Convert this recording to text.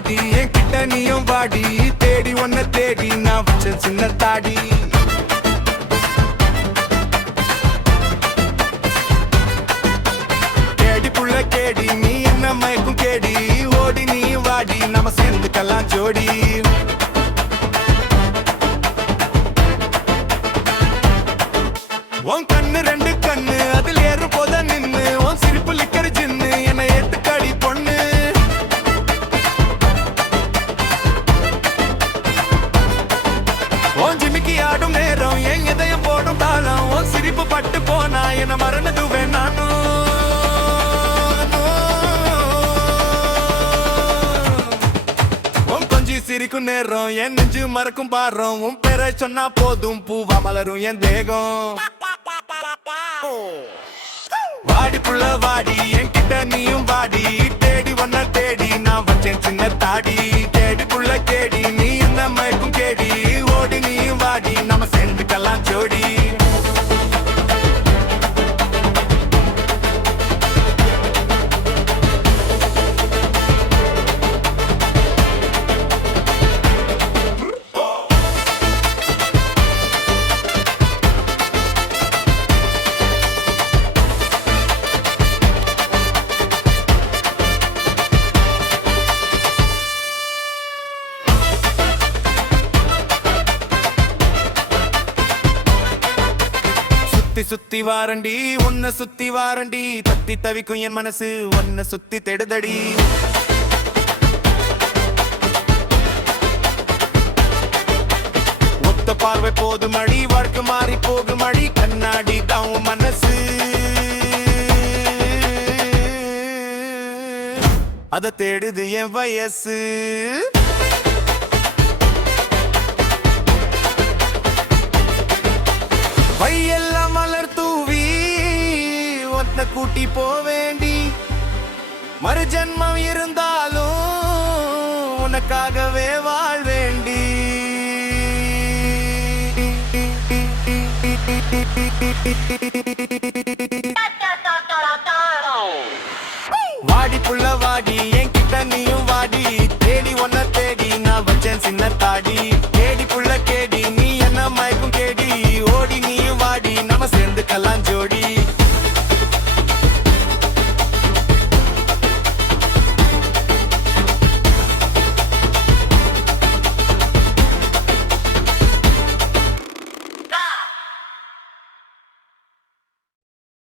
வாடி என் கிட்ட நீயும் வாடி தேடி ஒன்ன தேடி நான் வச்ச சின்ன தாடி கேடி புள்ள கேடி நீ என்ன மயக்கும் கேடி ஓடி நீ வாடி நம்ம சேர்ந்துக்கலாம் ஜோடி உன் கண்ணு ரெண்டு கண்ணு அதில் ஏறும் போத நின்னு உன் சிரிப்பு லிக்கற ஜின்னு என்னை ஏத்துக்கடி பொண்ணு உன் ஜிமிக்கி ஆடும் நேரம் என் இதயம் போடும் தாளம் உன் சிரிப்பு பட்டு போனா என்ன மறந்துடுவேன் நானும் உன் கொஞ்சி சிரிக்கும் நேரம் என் நெஞ்சு மறக்கும் பாரம் உன் பேரை சொன்னா போதும் பூவா மலரும் என் தேகம் வாடி புள்ள வாடி என் கிட்ட நீயும் வாடி தேடி ஒன்ன தேடி நான் வச்சேன் சின்ன தாடி கேடி புள்ள கேடி நீ என்ன மயக்கும் கேடி ஓடி நீயும் வாடி நம்ம சேர்ந்துக்கலாம் ஜோடி சுத்தி வாரண்டி உன்னை சுத்தி வாரண்டி தத்தி தவிக்கும் என் மனசு உன்னை சுத்தி தெடுதடி ஒத்த பார்வை போது மழி வாழ்க்கை மாறி போகும் மழி கண்ணாடி தான் மனசு அத தேடுது என் வயசு வையெல்லாம் மலர் தூவி ஒத்த கூட்டி போவேண்டி மறு ஜென்மம் இருந்தாலும் உனக்காகவே வாழ்வேண்டி வாடி புள்ள வாடி என் கிட்ட நீயும் வாடி தேடி ஒன்ன தேடி நான் வச்சேன் சின்ன தாடி